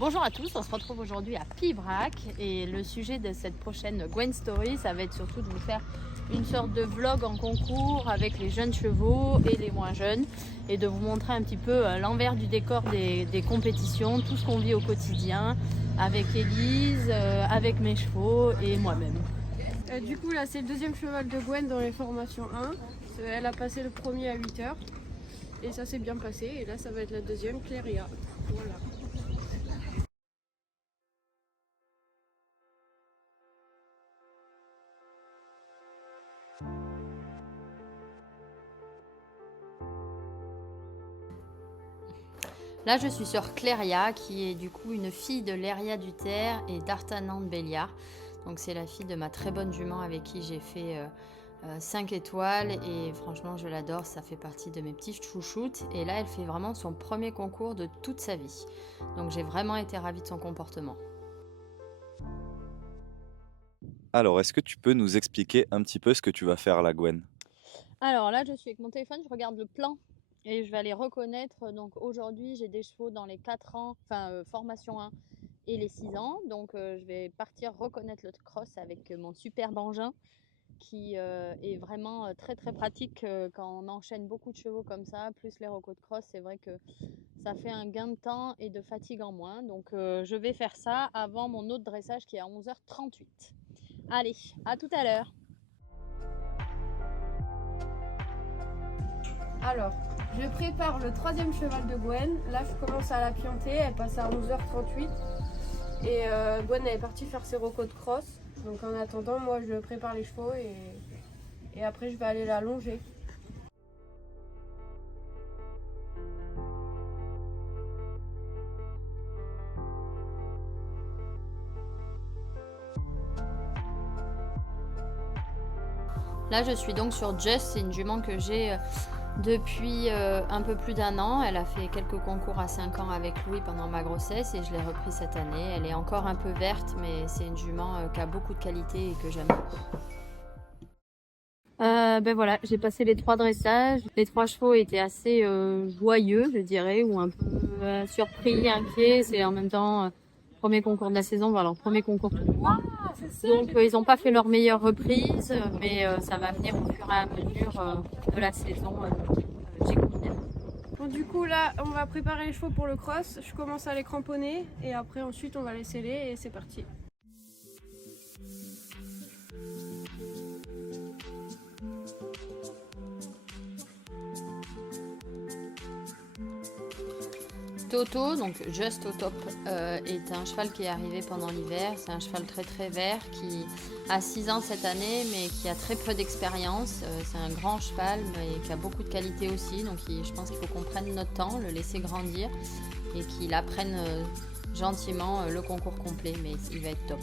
Bonjour à tous, on se retrouve aujourd'hui à Pibrac et le sujet de cette prochaine Gwen Story, ça va être surtout de vous faire une sorte de vlog en concours avec les jeunes chevaux et les moins jeunes et de vous montrer un petit peu l'envers du décor des compétitions, tout ce qu'on vit au quotidien avec Élise, avec mes chevaux et moi-même. Du coup là c'est le deuxième cheval de Gwen dans les formations 1. Elle a passé le premier à 8 h et ça s'est bien passé et là ça va être la deuxième, Cléria. Voilà. Là je suis sur Cléria qui est du coup une fille de Léria du Terre et d'Artanan de Béliard. Donc c'est la fille de ma très bonne jument avec qui j'ai fait 5 étoiles et franchement je l'adore, ça fait partie de mes petits chouchoutes et là elle fait vraiment son premier concours de toute sa vie. Donc j'ai vraiment été ravie de son comportement. Alors, est-ce que tu peux nous expliquer un petit peu ce que tu vas faire là, Gwen? Alors là je suis avec mon téléphone, je regarde le plan et je vais aller reconnaître. Donc aujourd'hui j'ai des chevaux dans les 4 ans, formation 1 et les 6 ans. Donc je vais partir reconnaître le cross avec mon superbe engin qui est vraiment très très pratique quand on enchaîne beaucoup de chevaux comme ça, plus les recos de cross, c'est vrai que ça fait un gain de temps et de fatigue en moins. Donc je vais faire ça avant mon autre dressage qui est à 11h38. Allez, à tout à l'heure. Alors, je prépare le troisième cheval de Gwen. Là je commence à la pianter, elle passe à 11h38 et Gwen elle est partie faire ses recos de cross. Donc en attendant moi je prépare les chevaux et après je vais aller la longer. Là je suis donc sur Just, c'est une jument que j'ai depuis un peu plus d'un an. Elle a fait quelques concours à 5 ans avec Louis pendant ma grossesse et je l'ai repris cette année. Elle est encore un peu verte mais c'est une jument qui a beaucoup de qualité et que j'aime beaucoup. Ben voilà, j'ai passé les 3 dressages. Les 3 chevaux étaient assez joyeux, je dirais, ou un peu surpris, inquiets. C'est en même temps premier concours de la saison, voilà, premier concours tout court. Donc ils n'ont pas fait leur meilleure reprise, mais ça va venir au fur et à mesure de la saison. J'y compte bien. Bon, du coup là on va préparer les chevaux pour le cross. Je commence à les cramponner et après ensuite on va les sceller et c'est parti. Toto, donc Just au top, est un cheval qui est arrivé pendant l'hiver. C'est un cheval très très vert qui a 6 ans cette année mais qui a très peu d'expérience. C'est un grand cheval mais qui a beaucoup de qualité aussi. Donc je pense qu'il faut qu'on prenne notre temps, le laisser grandir et qu'il apprenne gentiment le concours complet, mais il va être top.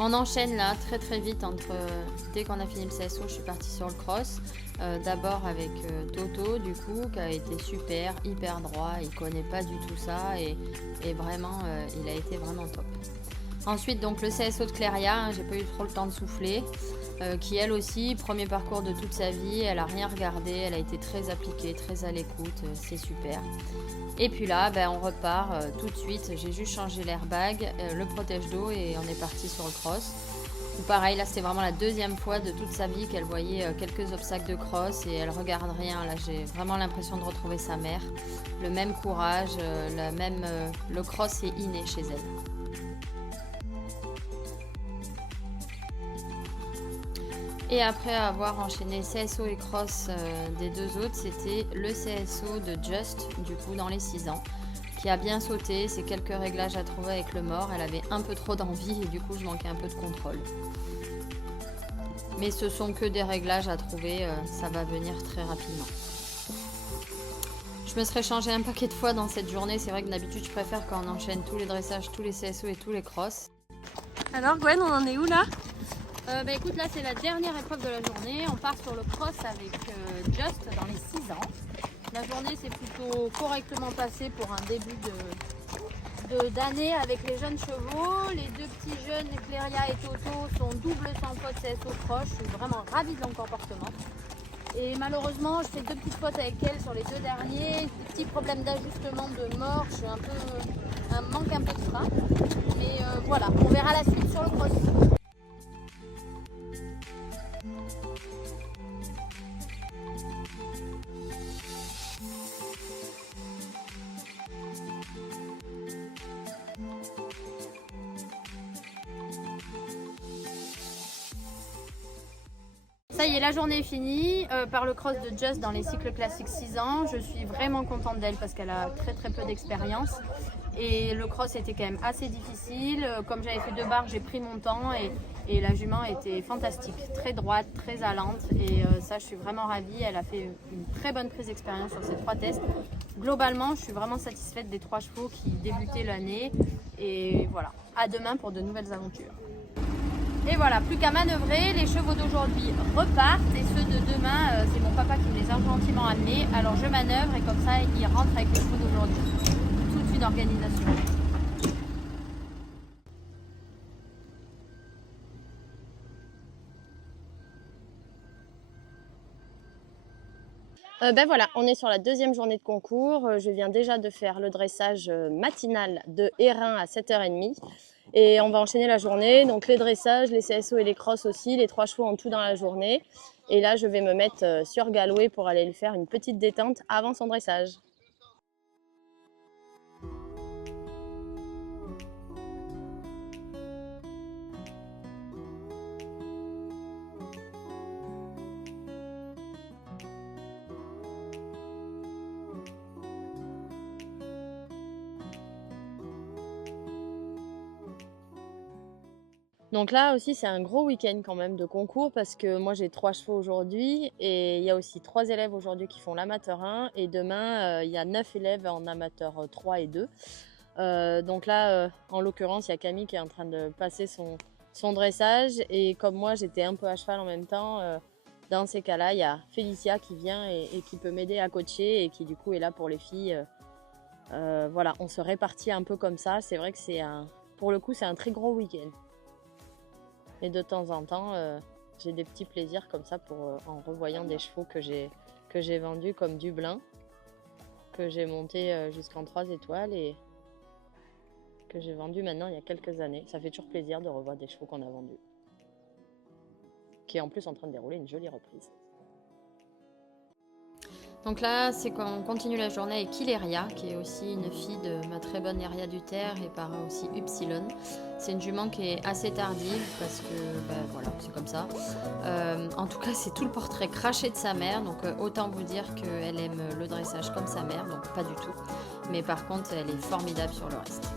On enchaîne là très très vite dès qu'on a fini le CSO, je suis partie sur le cross. D'abord avec Toto du coup qui a été super, hyper droit, il connaît pas du tout ça et vraiment il a été vraiment top. Ensuite donc le CSO de Cléria, j'ai pas eu trop le temps de souffler, qui elle aussi, premier parcours de toute sa vie, elle a rien regardé, elle a été très appliquée, très à l'écoute, c'est super. Et puis là on repart tout de suite, j'ai juste changé l'airbag, le protège d'eau et on est parti sur le cross. Pareil, là c'était vraiment la deuxième fois de toute sa vie qu'elle voyait quelques obstacles de cross et elle regarde rien. Là j'ai vraiment l'impression de retrouver sa mère. Le même courage, le cross est inné chez elle. Et après avoir enchaîné CSO et cross des deux autres, c'était le CSO de Just, du coup dans les 6 ans, qui a bien sauté. C'est quelques réglages à trouver avec le mort. Elle avait un peu trop d'envie et du coup je manquais un peu de contrôle. Mais ce sont que des réglages à trouver, ça va venir très rapidement. Je me serais changé un paquet de fois dans cette journée. C'est vrai que d'habitude je préfère quand on enchaîne tous les dressages, tous les CSO et tous les crosses. Alors Gwen, on en est où là? Écoute, là c'est la dernière épreuve de la journée. On part sur le cross avec Just dans les 6 ans. La journée s'est plutôt correctement passée pour un début d'année avec les jeunes chevaux. Les deux petits jeunes, Cléria et Toto, sont double sans faute CSO proche. Je suis vraiment ravie de leur comportement. Et malheureusement, je fais 2 petites fautes avec elle sur les 2 derniers. Des petits problèmes d'ajustement de morche, un manque un peu de frein. Mais voilà, on verra la suite sur le cross. Ça y est, la journée est finie par le cross de Just dans les cycles classiques 6 ans. Je suis vraiment contente d'elle parce qu'elle a très peu d'expérience. Et le cross était quand même assez difficile. Comme j'avais fait 2 barres, j'ai pris mon temps et la jument était fantastique. Très droite, très allante. Et ça, je suis vraiment ravie. Elle a fait une très bonne prise d'expérience sur ces 3 tests. Globalement, je suis vraiment satisfaite des 3 chevaux qui débutaient l'année. Et voilà, à demain pour de nouvelles aventures. Et voilà, plus qu'à manœuvrer, les chevaux d'aujourd'hui repartent et ceux de demain, c'est mon papa qui me les a gentiment amenés. Alors je manœuvre et comme ça, ils rentrent avec les chevaux d'aujourd'hui. Toute une organisation. Ben voilà, on est sur la 2e journée de concours. Je viens déjà de faire le dressage matinal de Hérin à 7h30. Et on va enchaîner la journée, donc les dressages, les CSO et les crosses aussi, les 3 chevaux en tout dans la journée. Et là, je vais me mettre sur Galway pour aller lui faire une petite détente avant son dressage. Donc là aussi c'est un gros week-end quand même de concours parce que moi j'ai 3 chevaux aujourd'hui et il y a aussi 3 élèves aujourd'hui qui font l'amateur 1 et demain il y a 9 élèves en amateur 3 et 2. Donc là en l'occurrence il y a Camille qui est en train de passer son dressage et comme moi j'étais un peu à cheval en même temps, dans ces cas-là il y a Félicia qui vient et qui peut m'aider à coacher et qui du coup est là pour les filles. Voilà, on se répartit un peu comme ça, c'est vrai que pour le coup c'est un très gros week-end. Et de temps en temps, j'ai des petits plaisirs comme ça en revoyant des chevaux que j'ai vendus comme Dublin, que j'ai monté jusqu'en 3 étoiles et que j'ai vendu maintenant il y a quelques années. Ça fait toujours plaisir de revoir des chevaux qu'on a vendus. Qui est en plus en train de dérouler une jolie reprise. Donc là, c'est quand on continue la journée avec Ileria, qui est aussi une fille de ma très bonne Iria du Terre et par aussi Upsilon. C'est une jument qui est assez tardive parce que, voilà, c'est comme ça. En tout cas, c'est tout le portrait craché de sa mère, donc autant vous dire qu'elle aime le dressage comme sa mère, donc pas du tout. Mais par contre, elle est formidable sur le reste.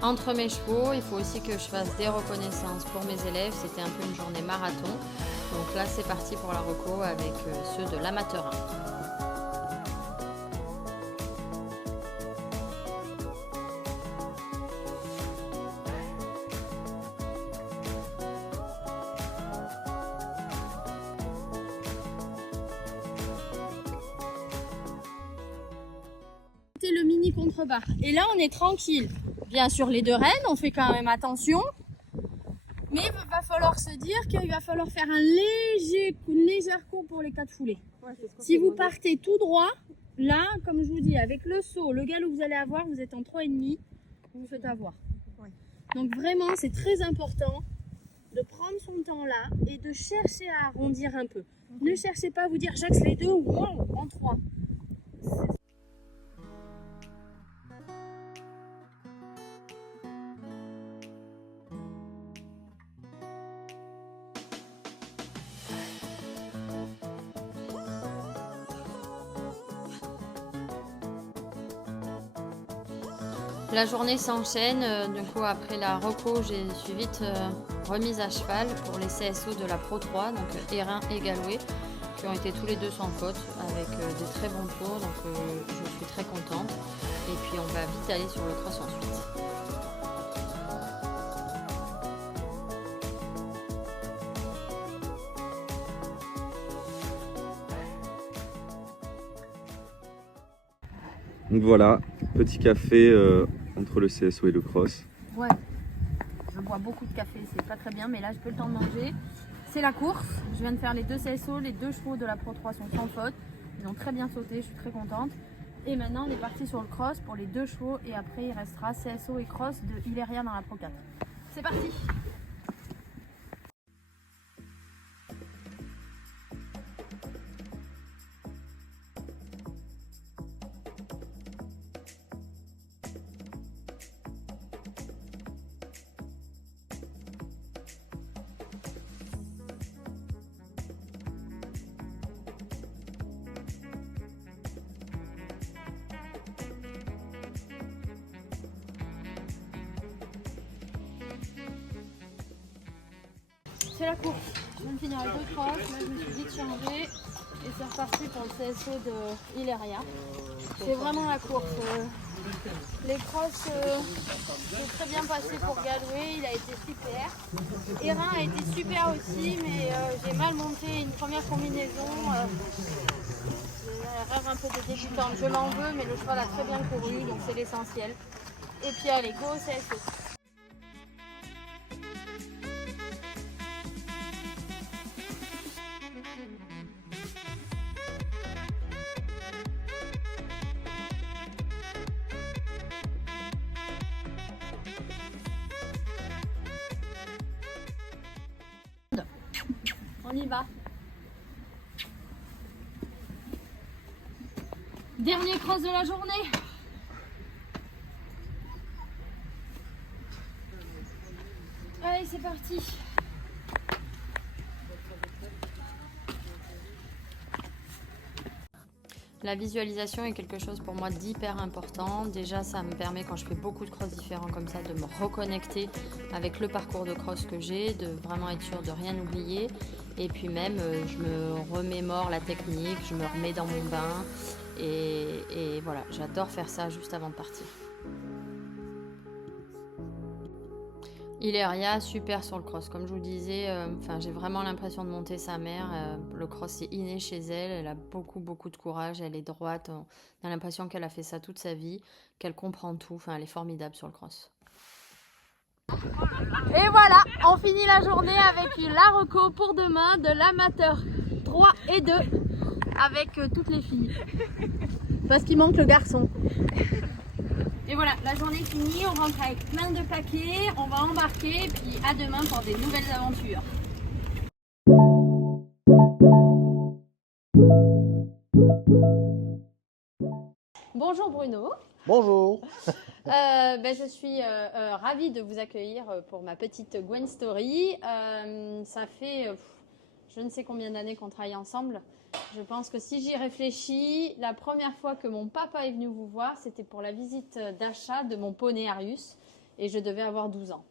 Entre mes chevaux, il faut aussi que je fasse des reconnaissances pour mes élèves. C'était un peu une journée marathon. Donc là, c'est parti pour la reco avec ceux de l'amateur 1. C'était le mini contrebas. Et là, on est tranquille. Bien sûr, les 2 reines, on fait quand même attention. Mais il va falloir se dire qu'il va falloir faire une légère courbe pour les 4 foulées. Ouais, si vous partez tout droit, là, comme je vous dis, avec le saut, le galop que vous allez avoir, vous êtes en 3,5, vous vous faites avoir. Ouais. Donc vraiment, c'est très important de prendre son temps là et de chercher à arrondir un peu. Okay. Ne cherchez pas à vous dire j'axe les 2 ou en 3. La journée s'enchaîne, du coup après la reco, je suis vite remise à cheval pour les CSO de la Pro 3, donc Hérin et Galway, qui ont été tous les 2 sans faute, avec des très bons tours, donc je suis très contente. Et puis on va vite aller sur le cross ensuite. Donc voilà, petit café entre le CSO et le cross. Ouais, je bois beaucoup de café, c'est pas très bien, mais là j'ai peu le temps de manger. C'est la course, je viens de faire les 2 CSO, les 2 chevaux de la Pro 3 sont sans faute. Ils ont très bien sauté, je suis très contente. Et maintenant on est parti sur le cross pour les 2 chevaux et après il restera CSO et cross de Hilaria dans la Pro 4. C'est parti! C'est la course. Je viens de finir les 2 crosses, là je me suis vite changée et c'est reparti pour le CSO de Hilaria. C'est vraiment la course. Les crosses sont très bien passé pour Galway, il a été super. Erin a été super aussi, mais j'ai mal monté une première combinaison. J'ai l'air un peu de débutante, je m'en veux, mais le cheval a très bien couru, donc c'est l'essentiel. Et puis allez, go CSO. On y va. Dernier cross de la journée. Allez, c'est parti. La visualisation est quelque chose pour moi d'hyper important. Déjà, ça me permet, quand je fais beaucoup de cross différents comme ça, de me reconnecter avec le parcours de cross que j'ai, de vraiment être sûr de rien oublier. Et puis même, je me remémore la technique, je me remets dans mon bain. Et voilà, j'adore faire ça juste avant de partir. Hilaria, super sur le cross. Comme je vous disais, j'ai vraiment l'impression de monter sa mère. Le cross, c'est inné chez elle. Elle a beaucoup de courage. Elle est droite. On a l'impression qu'elle a fait ça toute sa vie, qu'elle comprend tout. Enfin, elle est formidable sur le cross. Et voilà, on finit la journée avec la reco pour demain de l'amateur 3 et 2 avec toutes les filles. Parce qu'il manque le garçon. Et voilà, la journée est finie, on rentre avec plein de paquets, on va embarquer, puis à demain pour des nouvelles aventures. Bonjour Bruno. Bonjour. Je suis ravie de vous accueillir pour ma petite Gwen Story. Ça fait je ne sais combien d'années qu'on travaille ensemble. Je pense que si j'y réfléchis, la première fois que mon papa est venu vous voir, c'était pour la visite d'achat de mon poney Arius et je devais avoir 12 ans.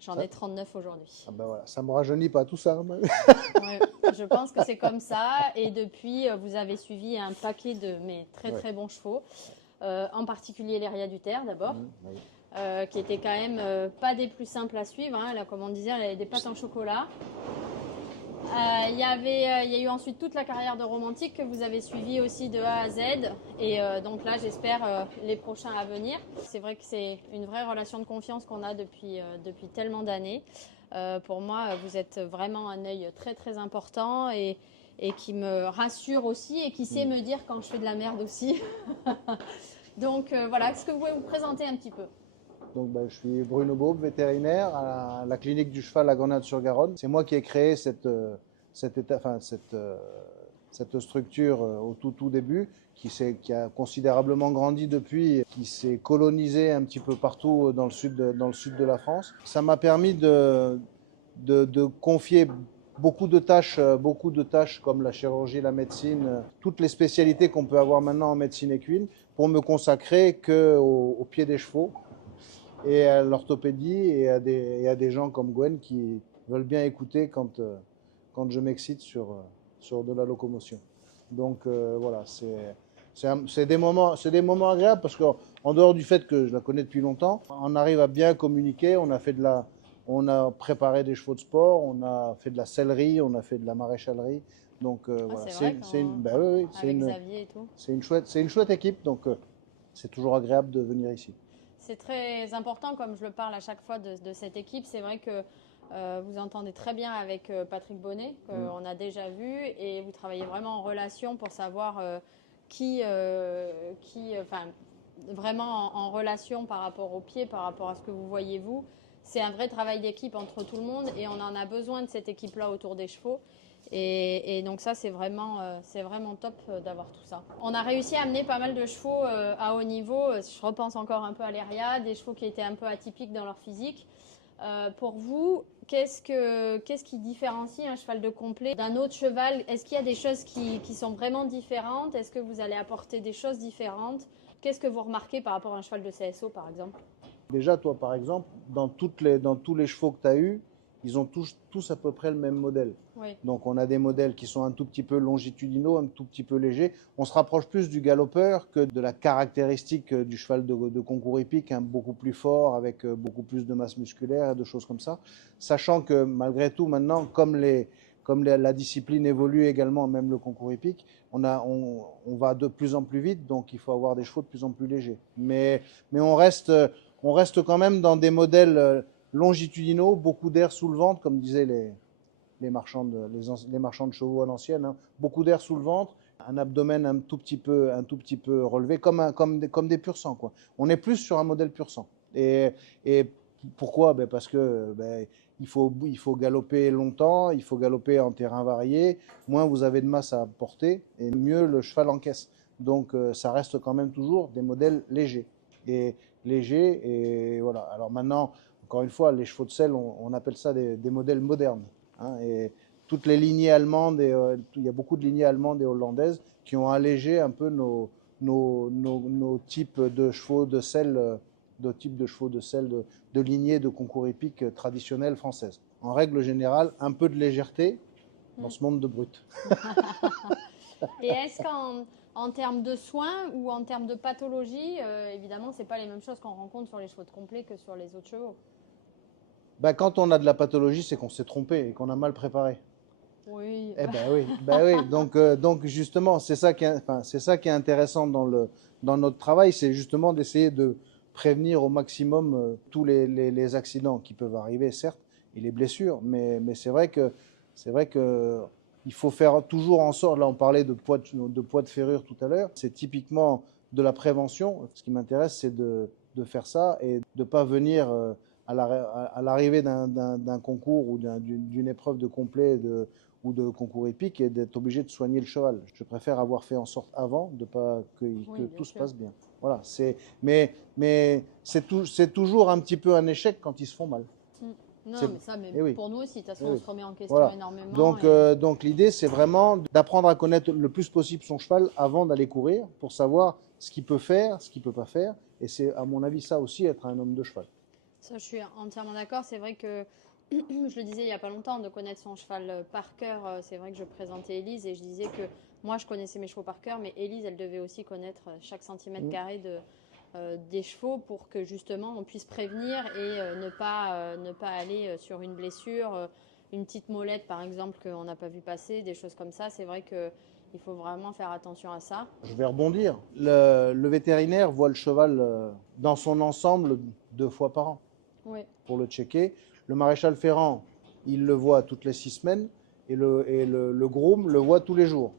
J'en ai 39 aujourd'hui. Ah ben voilà, ça ne me rajeunit pas tout ça. Ouais, je pense que c'est comme ça et depuis vous avez suivi un paquet de mes très bons chevaux, en particulier l'Eria du Terre d'abord. Oui. Qui était quand même pas des plus simples à suivre. Hein. Là, comme on disait, elle avait des pattes en chocolat. Il y a eu ensuite toute la carrière de Romantique que vous avez suivie aussi de A à Z. Et donc là, j'espère les prochains à venir. C'est vrai que c'est une vraie relation de confiance qu'on a depuis tellement d'années. Pour moi, vous êtes vraiment un œil très important et qui me rassure aussi et qui sait me dire quand je fais de la merde aussi. Donc voilà, est-ce que vous pouvez vous présenter un petit peu ? Donc, je suis Bruno Baube, vétérinaire à la clinique du cheval à Grenade-sur-Garonne. C'est moi qui ai créé cette structure au tout début, qui a considérablement grandi depuis, qui s'est colonisée un petit peu partout dans le sud de la France. Ça m'a permis de confier beaucoup de tâches comme la chirurgie, la médecine, toutes les spécialités qu'on peut avoir maintenant en médecine équine, pour me consacrer qu'au pied des chevaux et à l'orthopédie et à des gens comme Gwen qui veulent bien écouter quand je m'excite sur de la locomotion. Donc voilà, c'est des moments agréables parce qu'en dehors du fait que je la connais depuis longtemps, on arrive à bien communiquer. On a préparé des chevaux de sport, on a fait de la sellerie, on a fait de la maréchalerie. Donc voilà, c'est une chouette équipe. Donc c'est toujours agréable de venir ici. C'est très important, comme je le parle à chaque fois de cette équipe. C'est vrai que vous entendez très bien avec Patrick Bonnet, qu'on a déjà vu, et vous travaillez vraiment en relation pour savoir enfin, vraiment en relation par rapport au pied, par rapport à ce que vous voyez vous. C'est un vrai travail d'équipe entre tout le monde et on en a besoin de cette équipe-là autour des chevaux. Et donc ça, c'est vraiment top d'avoir tout ça. On a réussi à amener pas mal de chevaux à haut niveau. Je repense encore un peu à l'Eria, des chevaux qui étaient un peu atypiques dans leur physique. Pour vous, qu'est-ce qui différencie un cheval de complet d'un autre cheval? Est-ce qu'il y a des choses qui sont vraiment différentes? Est-ce que vous allez apporter des choses différentes? Qu'est-ce que vous remarquez par rapport à un cheval de CSO, par exemple? Déjà, toi, par exemple, dans tous les chevaux que tu as eus, ils ont tous à peu près le même modèle. Oui. Donc, on a des modèles qui sont un tout petit peu longitudinaux, un tout petit peu légers. On se rapproche plus du galopeur que de la caractéristique du cheval de concours hippique, hein, beaucoup plus fort, avec beaucoup plus de masse musculaire et de choses comme ça. Sachant que, malgré tout, maintenant, la discipline évolue également, même le concours hippique, on va de plus en plus vite, donc il faut avoir des chevaux de plus en plus légers. Mais on reste quand même dans des modèles longitudinaux, beaucoup d'air sous le ventre, comme disaient les marchands de chevaux à l'ancienne, hein. Beaucoup d'air sous le ventre, un abdomen un tout petit peu relevé, comme des pur sang, quoi. On est plus sur un modèle pur sang. Et pourquoi? Parce que il faut galoper longtemps, il faut galoper en terrain varié. Moins vous avez de masse à porter, et mieux le cheval encaisse. Donc ça reste quand même toujours des modèles légers. Et voilà. Alors maintenant, encore une fois, les chevaux de selle, on appelle ça des modèles modernes, hein. Et toutes les lignées allemandes, il y a beaucoup de lignées allemandes et hollandaises qui ont allégé un peu nos types de chevaux de selle, de lignées de concours hippiques traditionnelles françaises. En règle générale, un peu de légèreté dans ce monde de brut. Et est-ce qu'en termes de soins ou en termes de pathologie, évidemment, ce n'est pas les mêmes choses qu'on rencontre sur les chevaux de complet que sur les autres chevaux? Quand on a de la pathologie, c'est qu'on s'est trompé et qu'on a mal préparé. Oui. Eh oui. Donc justement, c'est ça qui est intéressant dans notre travail, c'est justement d'essayer de prévenir au maximum tous les accidents qui peuvent arriver, certes, et les blessures. Mais c'est vrai que il faut faire toujours en sorte. Là, on parlait de poids de ferrure tout à l'heure. C'est typiquement de la prévention. Ce qui m'intéresse, c'est de faire ça et de ne pas venir à l'arrivée d'un concours ou d'une épreuve de complet ou de concours hippique et d'être obligé de soigner le cheval. Je préfère avoir fait en sorte avant de pas que tout se passe bien. Voilà. Mais c'est toujours un petit peu un échec quand ils se font mal. Non, mais ça, oui. pour nous aussi, de toute façon, on se remet en question Voilà. énormément. Donc l'idée, c'est vraiment d'apprendre à connaître le plus possible son cheval avant d'aller courir pour savoir ce qu'il peut faire, ce qu'il peut pas faire. Et c'est, à mon avis, ça aussi, être un homme de cheval. Ça, je suis entièrement d'accord. C'est vrai que, je le disais il n'y a pas longtemps, de connaître son cheval par cœur, c'est vrai que je présentais Élise et je disais que moi, je connaissais mes chevaux par cœur, mais Élise, elle devait aussi connaître chaque centimètre carré des chevaux pour que justement on puisse prévenir et ne pas aller sur une blessure, une petite molette par exemple qu'on n'a pas vu passer, des choses comme ça. C'est vrai qu'il faut vraiment faire attention à ça. Je vais rebondir. Le vétérinaire voit le cheval dans son ensemble 2 fois par an. Oui. Pour le checker. Le maréchal ferrant, il le voit toutes les 6 semaines et le groom le voit tous les jours.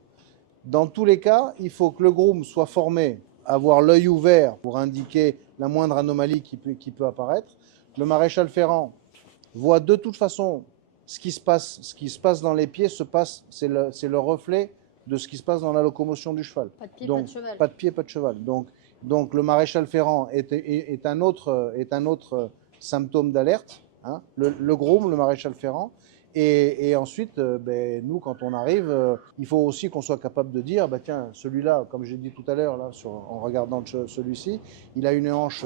Dans tous les cas, il faut que le groom soit formé, avoir l'œil ouvert pour indiquer la moindre anomalie qui peut apparaître. Le maréchal ferrant voit de toute façon ce qui se passe dans les pieds, c'est le reflet de ce qui se passe dans la locomotion du cheval. Pas de pied, donc, pas de cheval. Pas de pied, pas de cheval. Donc le maréchal ferrant est un autre symptôme d'alerte, hein. Le groom, le maréchal ferrant. Et ensuite, nous, quand on arrive, il faut aussi qu'on soit capable de dire, tiens, celui-là, comme j'ai dit tout à l'heure, en regardant celui-ci, il a une hanche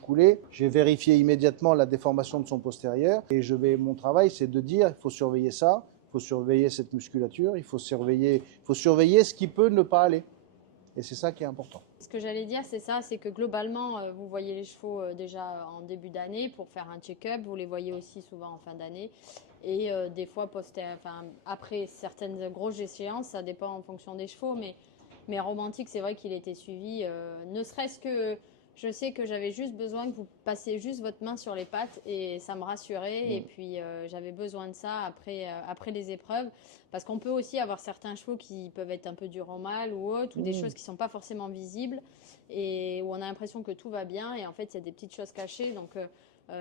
coulée. J'ai vérifié immédiatement la déformation de son postérieur. Et mon travail, c'est de dire, il faut surveiller ça, il faut surveiller cette musculature, il faut surveiller ce qui peut ne pas aller. Et c'est ça qui est important. Ce que j'allais dire, c'est ça, c'est que globalement, vous voyez les chevaux déjà en début d'année pour faire un check-up. Vous les voyez aussi souvent en fin d'année. Et des fois, après certaines grosses échéances, ça dépend en fonction des chevaux. Mais Romantique, c'est vrai qu'il était suivi, ne serait-ce je sais que j'avais juste besoin que vous passiez juste votre main sur les pattes et ça me rassurait. Et puis j'avais besoin de ça après les épreuves. Parce qu'on peut aussi avoir certains chevaux qui peuvent être un peu durs en mal ou autre, ou des choses qui ne sont pas forcément visibles et où on a l'impression que tout va bien. Et en fait, il y a des petites choses cachées. Donc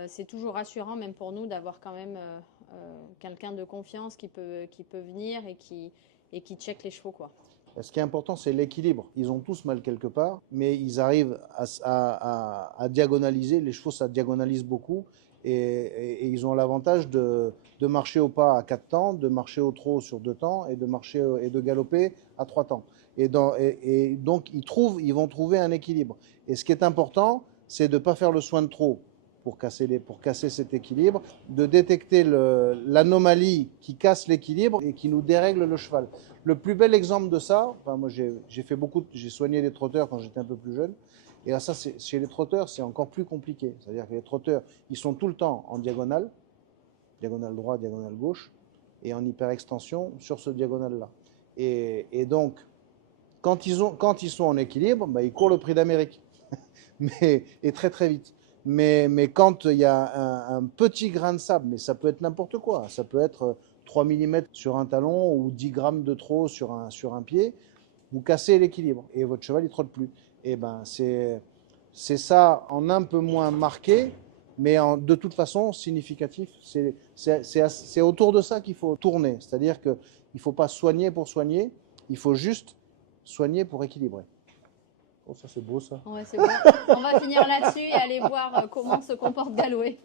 c'est toujours rassurant, même pour nous, d'avoir quand même quelqu'un de confiance qui peut venir et qui check les chevaux, quoi. Ce qui est important, c'est l'équilibre. Ils ont tous mal quelque part, mais ils arrivent à diagonaliser. Les chevaux, ça diagonalise beaucoup. Et ils ont l'avantage de marcher au pas à 4 temps, de marcher au trot sur 2 temps et de galoper à 3 temps. Et donc, ils vont trouver un équilibre. Et ce qui est important, c'est de ne pas faire le soin de trop pour casser cet équilibre, de détecter l'anomalie qui casse l'équilibre et qui nous dérègle le cheval. Le plus bel exemple de ça, enfin moi j'ai soigné des trotteurs quand j'étais un peu plus jeune, et là ça chez les trotteurs c'est encore plus compliqué. C'est-à-dire que les trotteurs ils sont tout le temps en diagonale droite, diagonale gauche, et en hyperextension sur ce diagonale-là. Et donc quand ils sont en équilibre, bah, ils courent le prix d'Amérique, et très très vite. Mais quand il y a un petit grain de sable, mais ça peut être n'importe quoi, ça peut être 3 mm sur un talon ou 10 grammes de trop sur un pied, vous cassez l'équilibre et votre cheval il trotte plus. Et ben c'est ça en un peu moins marqué, mais de toute façon significatif. C'est autour de ça qu'il faut tourner, c'est-à-dire qu'il ne faut pas soigner pour soigner, il faut juste soigner pour équilibrer. Oh, ça c'est beau ça. Ouais, c'est bon. On va finir là-dessus et aller voir comment se comporte Galoé.